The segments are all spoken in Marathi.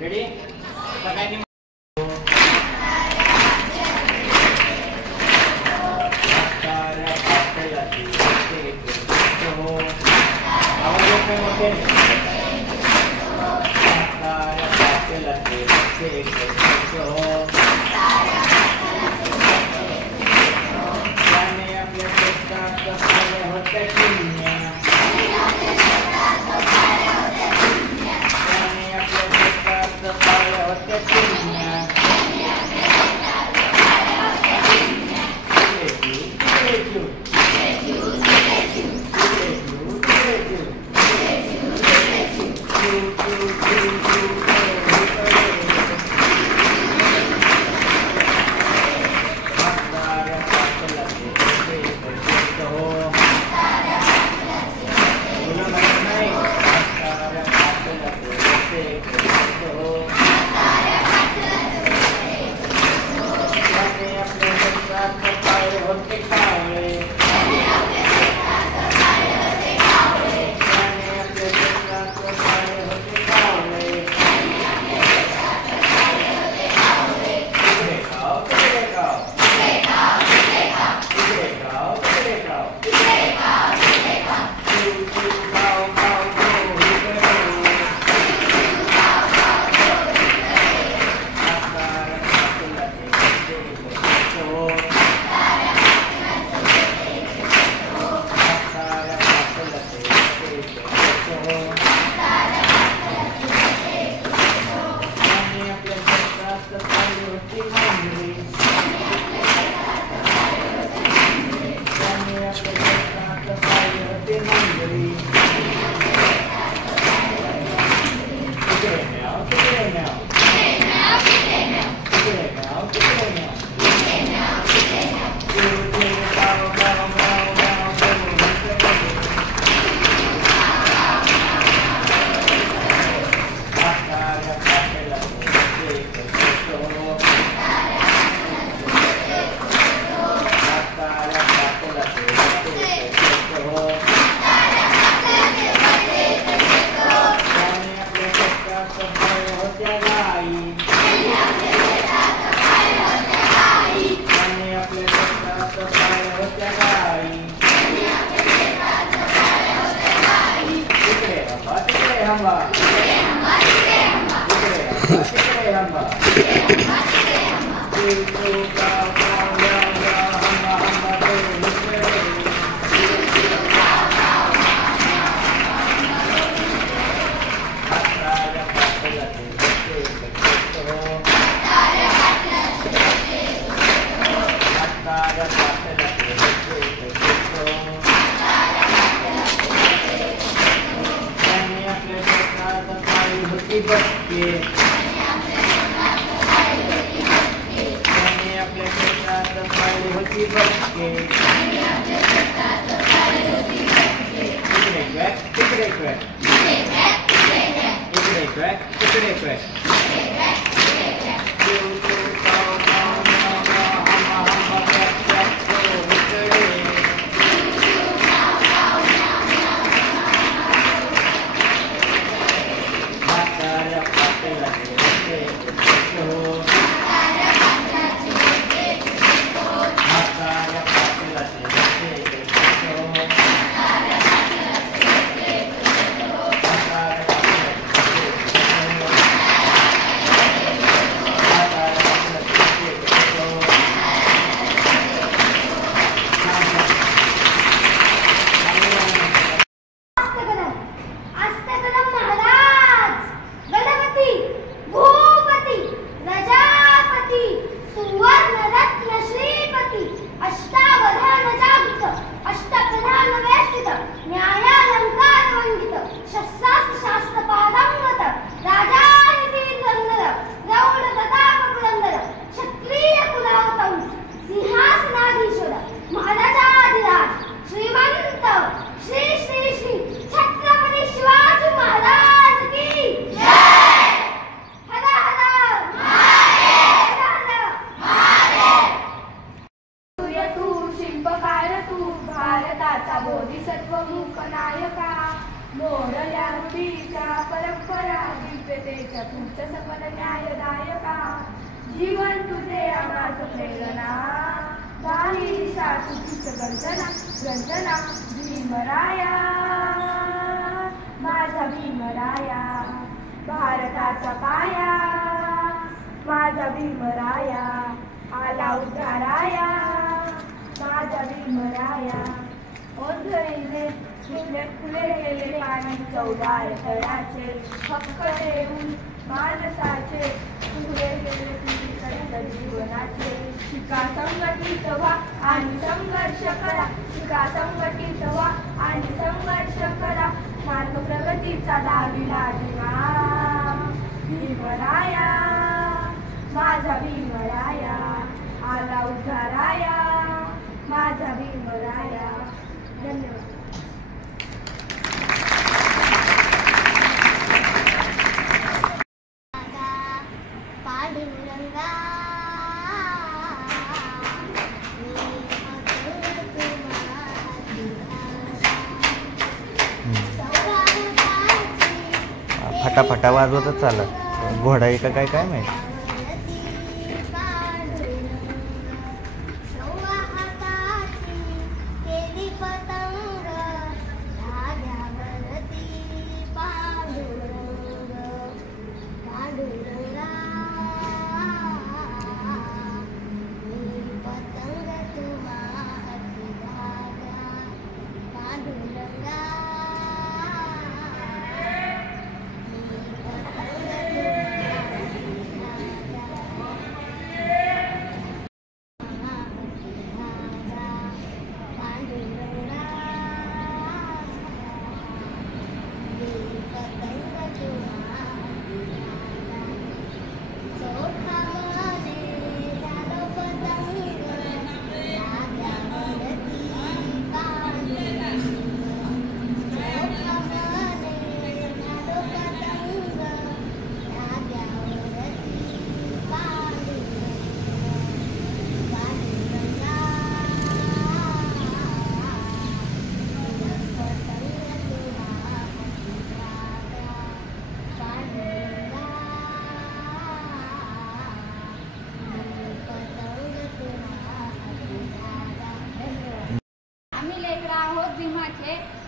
रेडी सगळ्यांनी मोरल्या रूढीच्या परंपरा दिव्यतेच्या तुझ सफल न्यायदायका जीवन तुझे आम्हास प्रेरणा काही तुझीच गर्जना गर्जना भीमराया माझा भीमराया भारताचा पाया माझा भीमराया आला उद्धाराया माझा भीमराया ओंजळीने फुले गेले पाणी चौदार तळाचे हक्क देऊन माणसाचे फुले गेले तुझे जीवनाचे शिका संघटित व्हा आणि संघर्ष करा शिका संघटित व्हा आणि संघर्ष करा मार्ग प्रगतीचा दाविला दिवा भीमराया माझा भीमराया आला उद्धाराया माझा भीमराया. धन्यवाद. फटाफटा वाजवतच चालत घोडा आहे का काय काय माहिती.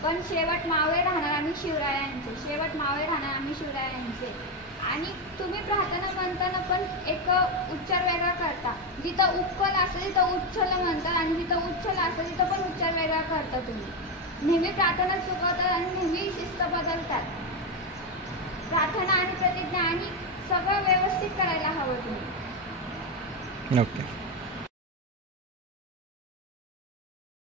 पण शेवट मावळे राहणार आम्ही शिवरायांचे शेवट मावळे राहणार आम्ही शिवरायांचे. आणि तुम्ही प्रार्थना म्हणताना पण एक उच्चार वेगळा करता. जिथं उक्कल असेल तिथं उच्छल म्हणतात आणि जिथं उच्छल असेल तिथं पण उच्चार वेगळा करता. तुम्ही नेहमी प्रार्थना चुकवतात आणि नेहमी शिस्त बदलतात. प्रार्थना आणि प्रतिज्ञा आणि सगळं व्यवस्थित करायला हवं तुम्ही. ओके.